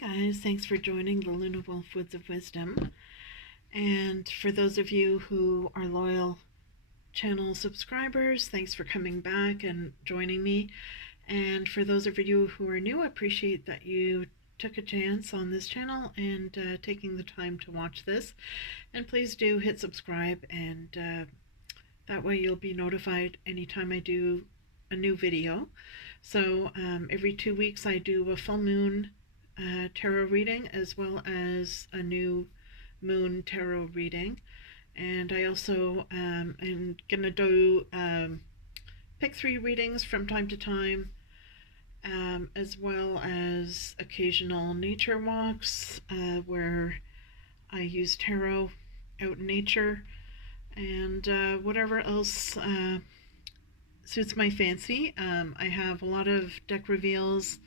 guys, thanks for joining the Lunar Wolf Woods of Wisdom. And for those of you who are loyal channel subscribers, thanks for coming back and joining me. And for those of you who are new, I appreciate that you took a chance on this channel and taking the time to watch this. And please do hit subscribe, and that way you'll be notified anytime I do a new video. So every 2 weeks I do a full moon tarot reading as well as a new moon tarot reading. And I also am going to do pick 3 readings from time to time, as well as occasional nature walks where I use tarot out in nature, and whatever else suits my fancy. I have a lot of deck reveals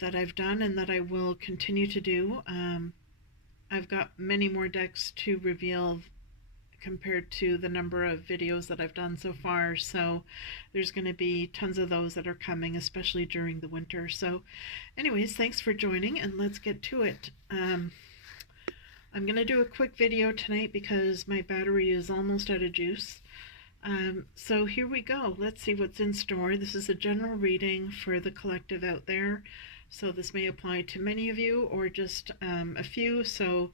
that I've done and that I will continue to do. I've got many more decks to reveal compared to the number of videos that I've done so far, so there's going to be tons of those that are coming, especially during the winter. So anyways, thanks for joining, and let's get to it. I'm going to do a quick video tonight because my battery is almost out of juice. So here we go. Let's see what's in store. This is a general reading for the collective out there, so this may apply to many of you or just a few. So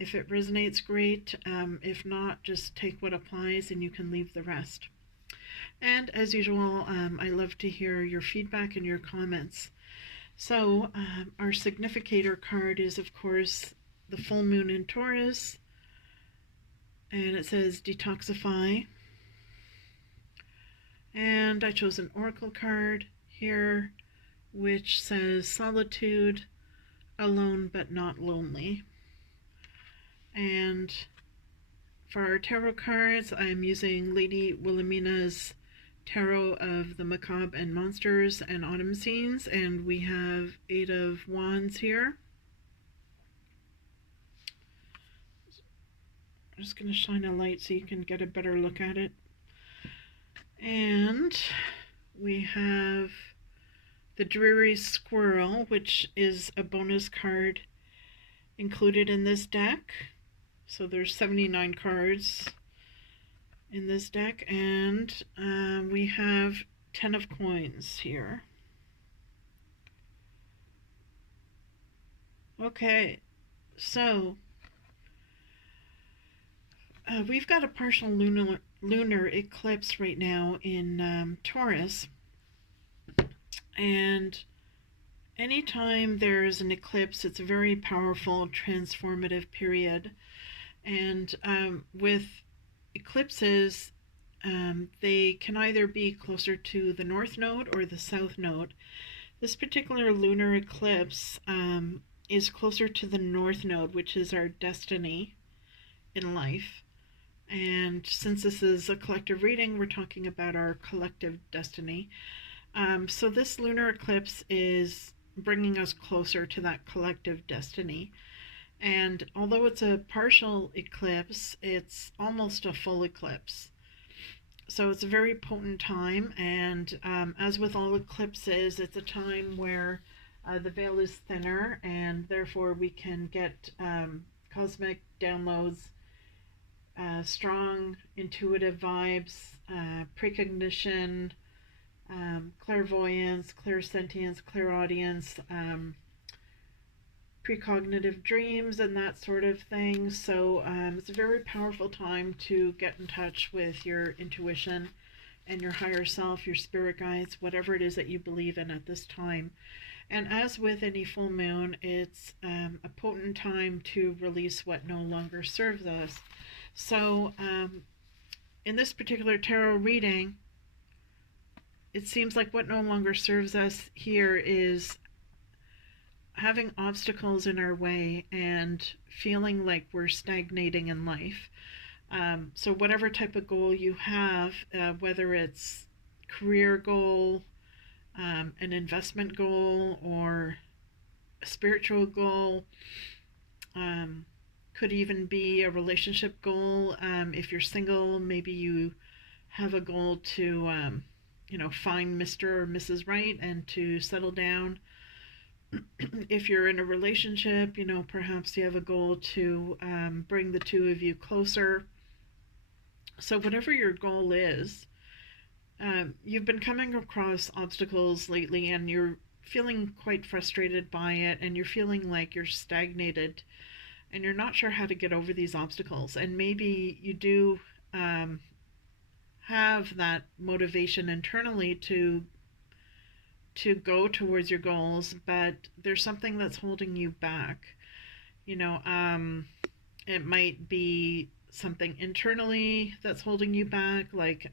if it resonates, great. If not, just take what applies and you can leave the rest. And as usual, I love to hear your feedback and your comments. So our significator card is, of course, the full moon in Taurus, and it says detoxify. And I chose an oracle card here, which says solitude, alone but not lonely. And for our tarot cards, I'm using Lady Wilhelmina's Tarot of the Macabre and Monsters and Autumn Scenes, and we have 8 of Wands here. I'm just going to shine a light so you can get a better look at it. And we have the Dreary Squirrel, which is a bonus card included in this deck. So there's 79 cards in this deck, and we have 10 of Coins here. Okay, so we've got a partial lunar eclipse right now in Taurus, and anytime there's an eclipse, it's a very powerful transformative period. And with eclipses, they can either be closer to the north node or the south node. This particular lunar eclipse is closer to the north node, which is our destiny in life. And since this is a collective reading, we're talking about our collective destiny. So this lunar eclipse is bringing us closer to that collective destiny. And although it's a partial eclipse, it's almost a full eclipse. So it's a very potent time, and as with all eclipses, it's a time where the veil is thinner, and therefore we can get cosmic downloads, strong intuitive vibes, precognition, clairvoyance, clairsentience, clairaudience, precognitive dreams, and that sort of thing. So it's a very powerful time to get in touch with your intuition and your higher self, your spirit guides, whatever it is that you believe in at this time. And as with any full moon, it's a potent time to release what no longer serves us. So in this particular tarot reading, it seems like what no longer serves us here is having obstacles in our way and feeling like we're stagnating in life. So whatever type of goal you have, whether it's career goal, an investment goal, or a spiritual goal, could even be a relationship goal. If you're single, maybe you have a goal to find Mr. or Mrs. Right and to settle down. If you're in a relationship, perhaps you have a goal to bring the two of you closer. So, whatever your goal is, you've been coming across obstacles lately and you're feeling quite frustrated by it, and you're feeling like you're stagnated and you're not sure how to get over these obstacles. And maybe you do um, have that motivation internally to go towards your goals, but there's something that's holding you back. You know, it might be something internally that's holding you back, like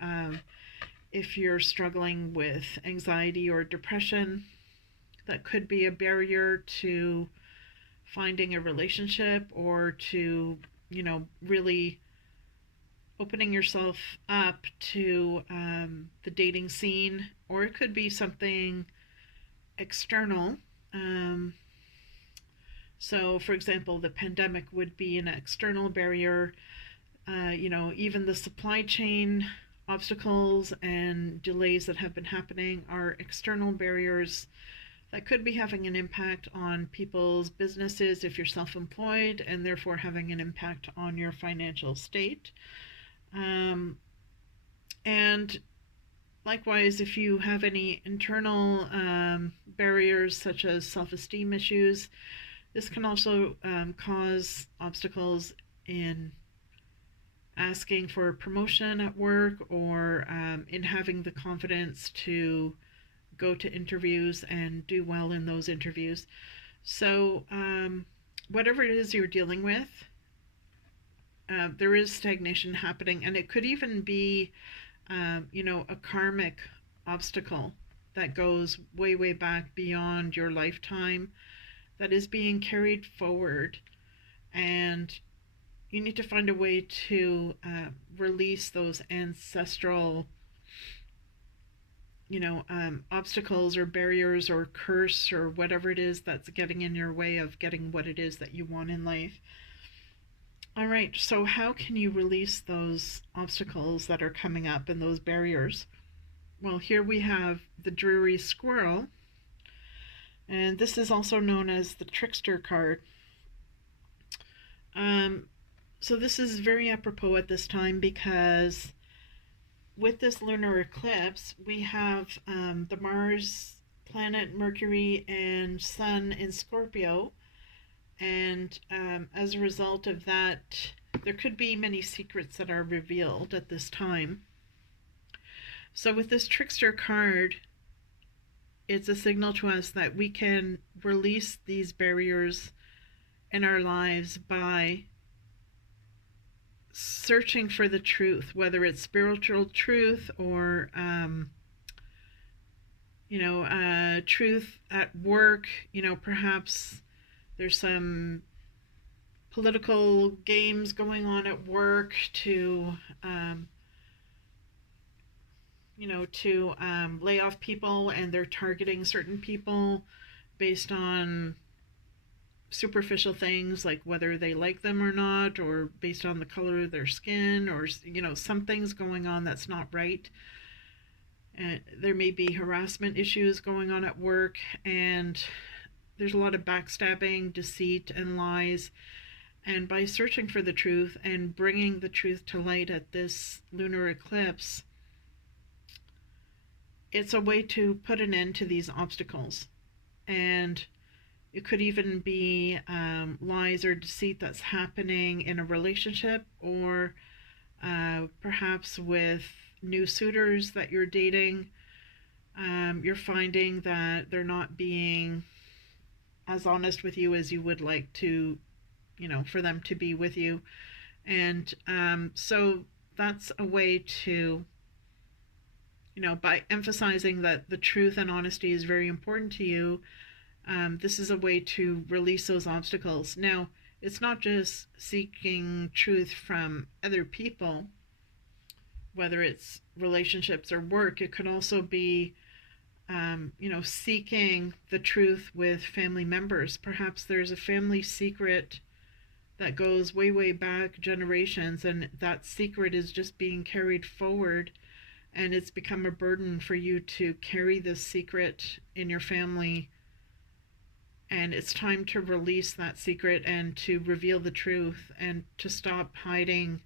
if you're struggling with anxiety or depression, that could be a barrier to finding a relationship or to, really opening yourself up to the dating scene. Or it could be something external. Um, so, for example, the pandemic would be an external barrier. Even the supply chain obstacles and delays that have been happening are external barriers that could be having an impact on people's businesses if you're self employed, and therefore having an impact on your financial state. Um, and likewise, if you have any internal barriers such as self esteem issues, this can also cause obstacles in asking for a promotion at work, or in having the confidence to go to interviews and do well in those interviews. So, whatever it is you're dealing with, there is stagnation happening, and it could even be, a karmic obstacle that goes way, way back beyond your lifetime that is being carried forward. And you need to find a way to release those ancestral, obstacles or barriers or curse or whatever it is that's getting in your way of getting what it is that you want in life. All right, so how can you release those obstacles that are coming up and those barriers? Well, here we have the dreary squirrel, and this is also known as the trickster card. So this is very apropos at this time because with this lunar eclipse, we have the Mars planet, Mercury, and Sun in Scorpio. And as a result of that, there could be many secrets that are revealed at this time. So with this trickster card, it's a signal to us that we can release these barriers in our lives by searching for the truth, whether it's spiritual truth or truth at work. Perhaps there's some political games going on at work to lay off people, and they're targeting certain people based on superficial things like whether they like them or not, or based on the color of their skin, or something's going on that's not right. And there may be harassment issues going on at work, and there's a lot of backstabbing, deceit, and lies. And by searching for the truth and bringing the truth to light at this lunar eclipse, it's a way to put an end to these obstacles. And it could even be lies or deceit that's happening in a relationship, or perhaps with new suitors that you're dating. You're finding that they're not being as honest with you as you would like to, for them to be with you. And so that's a way to, by emphasizing that the truth and honesty is very important to you, this is a way to release those obstacles. Now, it's not just seeking truth from other people, whether it's relationships or work. It could also be, seeking the truth with family members. Perhaps there's a family secret that goes way, way back generations, and that secret is just being carried forward, and it's become a burden for you to carry this secret in your family And it's time to release that secret and to reveal the truth and to stop hiding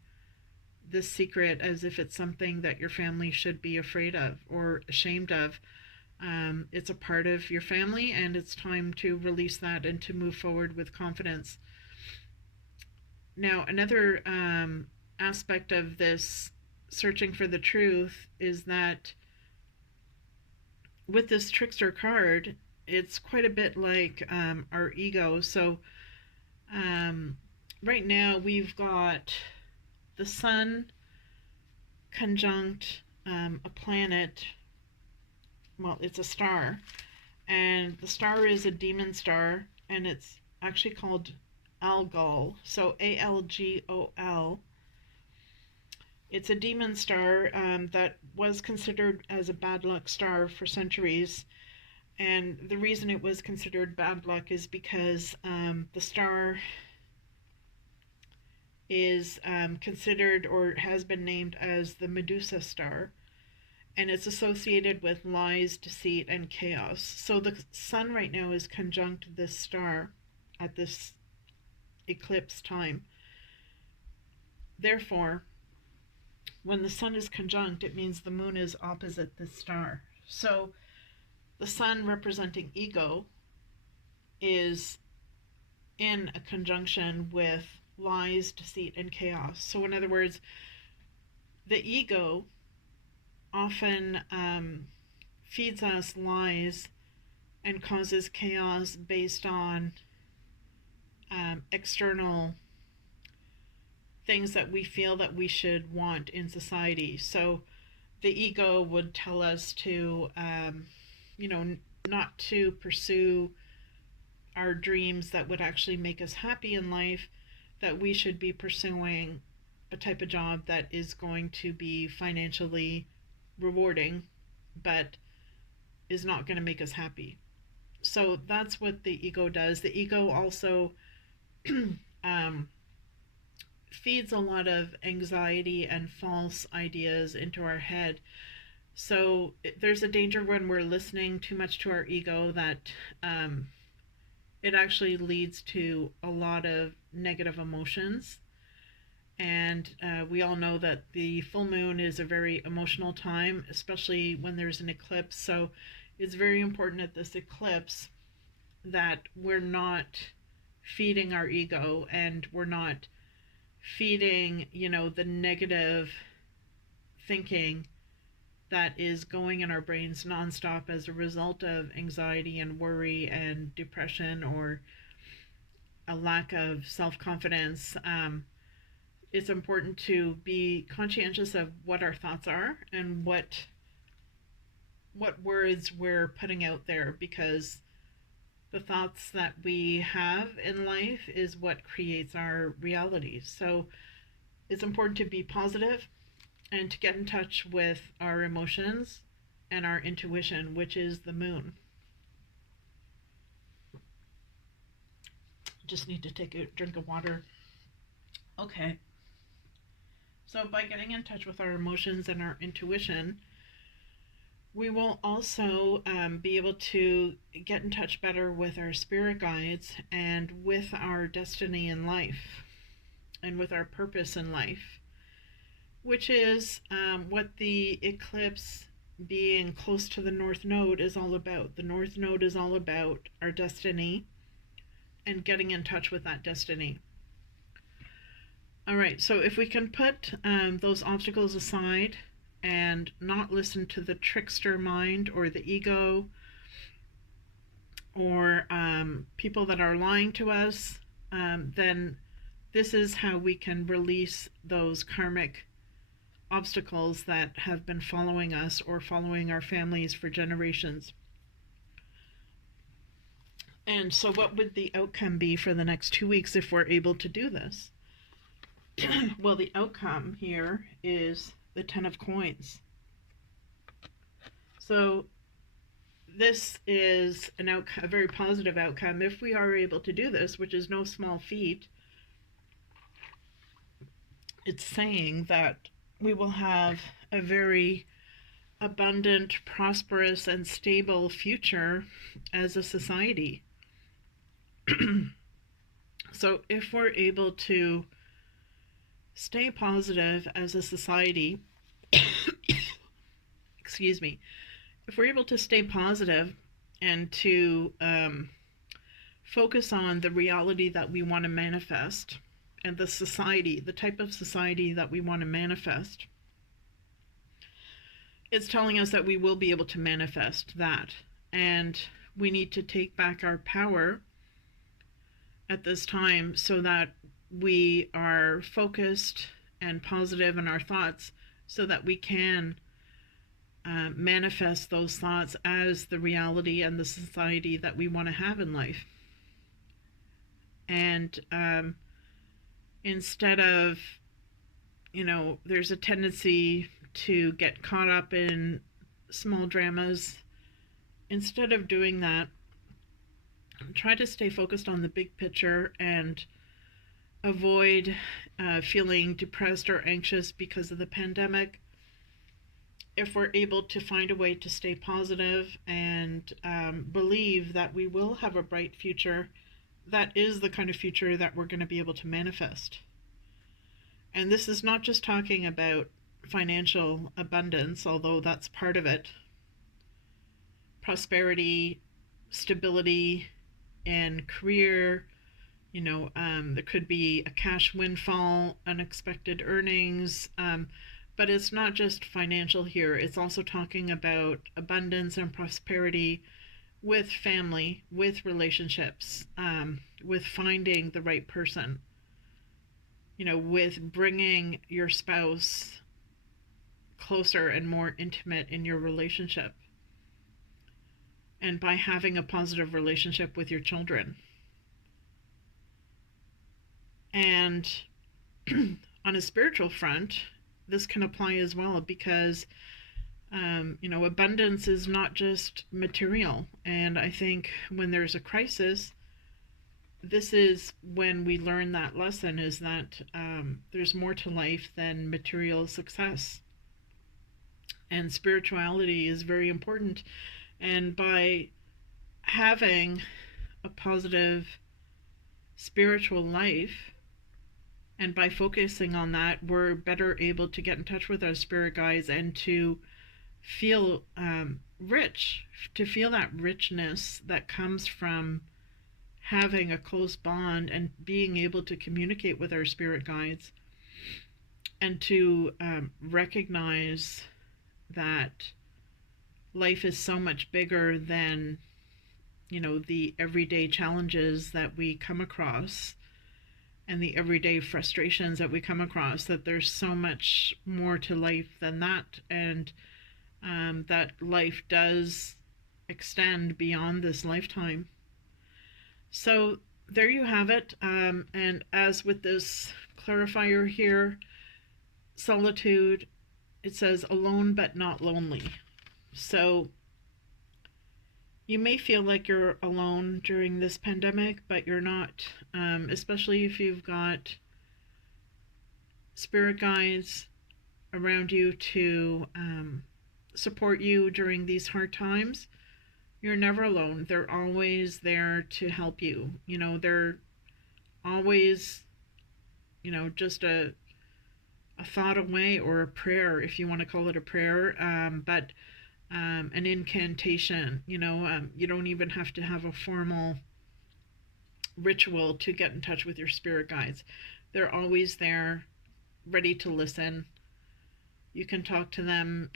this secret as if it's something that your family should be afraid of or ashamed of. It's a part of your family, and it's time to release that and to move forward with confidence. Now, another aspect of this searching for the truth is that with this trickster card, it's quite a bit like our ego. So right now we've got the sun conjunct a planet. Well, it's a star, and the star is a demon star, and it's actually called Algol. So Algol. It's a demon star that was considered as a bad luck star for centuries. And the reason it was considered bad luck is because the star is considered or has been named as the Medusa star. And it's associated with lies, deceit, and chaos. So the sun right now is conjunct this star at this eclipse time. Therefore, when the sun is conjunct, it means the moon is opposite this star. So the sun, representing ego, is in a conjunction with lies, deceit, and chaos. So in other words, the ego often feeds us lies and causes chaos based on external things that we feel that we should want in society. So the ego would tell us to, not to pursue our dreams that would actually make us happy in life, that we should be pursuing a type of job that is going to be financially rewarding, but is not going to make us happy. So that's what the ego does. The ego also feeds a lot of anxiety and false ideas into our head. So there's a danger when we're listening too much to our ego that it actually leads to a lot of negative emotions. And we all know that the full moon is a very emotional time, especially when there's an eclipse. So it's very important at this eclipse that we're not feeding our ego, and we're not feeding, the negative thinking that is going in our brains nonstop as a result of anxiety and worry and depression or a lack of self-confidence. It's important to be conscientious of what our thoughts are and what words we're putting out there, because the thoughts that we have in life is what creates our reality. So it's important to be positive and to get in touch with our emotions and our intuition, which is the moon. Just need to take a drink of water. Okay. So by getting in touch with our emotions and our intuition, we will also be able to get in touch better with our spirit guides and with our destiny in life and with our purpose in life, which is what the eclipse being close to the North Node is all about. The North Node is all about our destiny and getting in touch with that destiny. All right, so if we can put those obstacles aside and not listen to the trickster mind or the ego or people that are lying to us, then this is how we can release those karmic obstacles that have been following us or following our families for generations. And so what would the outcome be for the next 2 weeks if we're able to do this? Well, the outcome here is the 10 of coins. So this is a very positive outcome if we are able to do this, which is no small feat. It's saying that we will have a very abundant, prosperous, and stable future as a society. So if we're able to stay positive as a society, excuse me, if we're able to stay positive and to focus on the reality that we want to manifest and the society, the type of society that we want to manifest, it's telling us that we will be able to manifest that. And we need to take back our power at this time so that we are focused and positive in our thoughts so that we can manifest those thoughts as the reality and the society that we want to have in life. And instead of, there's a tendency to get caught up in small dramas. Instead of doing that, try to stay focused on the big picture and avoid feeling depressed or anxious because of the pandemic. If we're able to find a way to stay positive and believe that we will have a bright future, that is the kind of future that we're going to be able to manifest. And this is not just talking about financial abundance, although that's part of it. Prosperity, stability, and career. There could be a cash windfall, unexpected earnings, but it's not just financial here. It's also talking about abundance and prosperity with family, with relationships, with finding the right person, with bringing your spouse closer and more intimate in your relationship, and by having a positive relationship with your children. And on a spiritual front, this can apply as well, because abundance is not just material. And I think when there's a crisis, this is when we learn that lesson, is that there's more to life than material success. And spirituality is very important. And by having a positive spiritual life, and by focusing on that, we're better able to get in touch with our spirit guides and to feel rich, to feel that richness that comes from having a close bond and being able to communicate with our spirit guides, and to recognize that life is so much bigger than, the everyday challenges that we come across and the everyday frustrations that we come across, that there's so much more to life than that, and that life does extend beyond this lifetime. So there you have it. And as with this clarifier here, solitude, it says alone but not lonely. So you may feel like you're alone during this pandemic, but you're not, especially if you've got spirit guides around you to support you during these hard times. You're never alone. They're always there to help you. They're always, just a thought away, or a prayer, if you want to call it a prayer, but an incantation. You don't even have to have a formal ritual to get in touch with your spirit guides. They're always there, ready to listen. You can talk to them,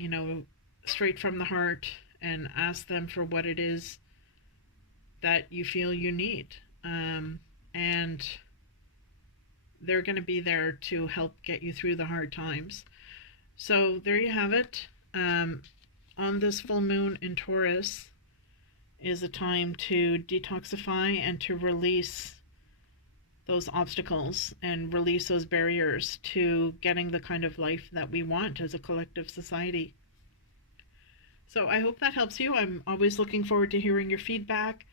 straight from the heart, and ask them for what it is that you feel you need. And they're going to be there to help get you through the hard times. So there you have it. On this full moon in Taurus is a time to detoxify and to release those obstacles and release those barriers to getting the kind of life that we want as a collective society. So I hope that helps you. I'm always looking forward to hearing your feedback,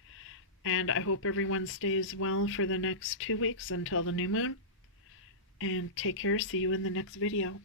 and I hope everyone stays well for the next 2 weeks until the new moon. And take care. See you in the next video.